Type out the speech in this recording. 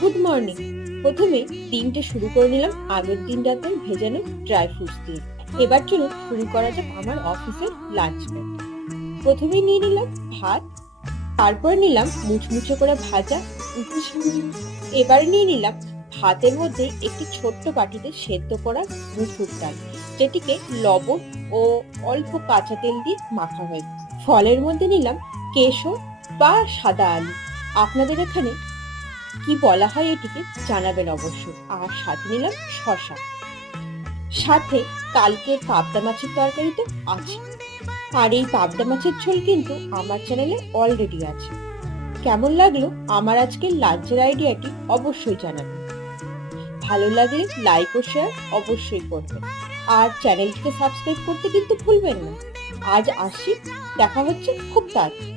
Good morning. প্রথমে দিনটা শুরু করে নিলাম আগের দিন রাতে ভেজানো ড্রাই ফ্রুটস দিয়ে। এবার চলুন শুরু করা যাক আমার অফিসের লাঞ্চ ব্রেক। প্রথমেই নিয়ে নিলাম ভাত, তারপর নিলাম মুচমুচে করে ভাজা উচ্ছে। এবার নিয়ে নিলাম ভাতের মধ্যে একটি ছোট্ট বাটিতে সেদ্ধ করা মুসুর ডাল, যেটিকে লবণ ও অল্প কাঁচা তেল দিয়ে মাখা হয়েছে। ফলের মধ্যে নিলাম কেশর বা সাদা আলু, আপনাদের এখানে কি বলা হয় এটিকে জানাবেন অবশ্যই। আর সাথে নিলাম শসা, সাথে কালকের পাবদা মাছের তরকারি তো আছে। আর এই পাবদা মাছের ঝোল কিন্তু আমার চ্যানেলে অলরেডি আছে। কেমন লাগলো আমার আজকের লাঞ্চের আইডিয়াটি অবশ্যই জানাবেন। ভালো লাগলে লাইক ও শেয়ার অবশ্যই করবেন, আর চ্যানেলটিকে সাবস্ক্রাইব করতে কিন্তু ভুলবেন না। আজ আসি, দেখা হচ্ছে খুব তাড়াতাড়ি।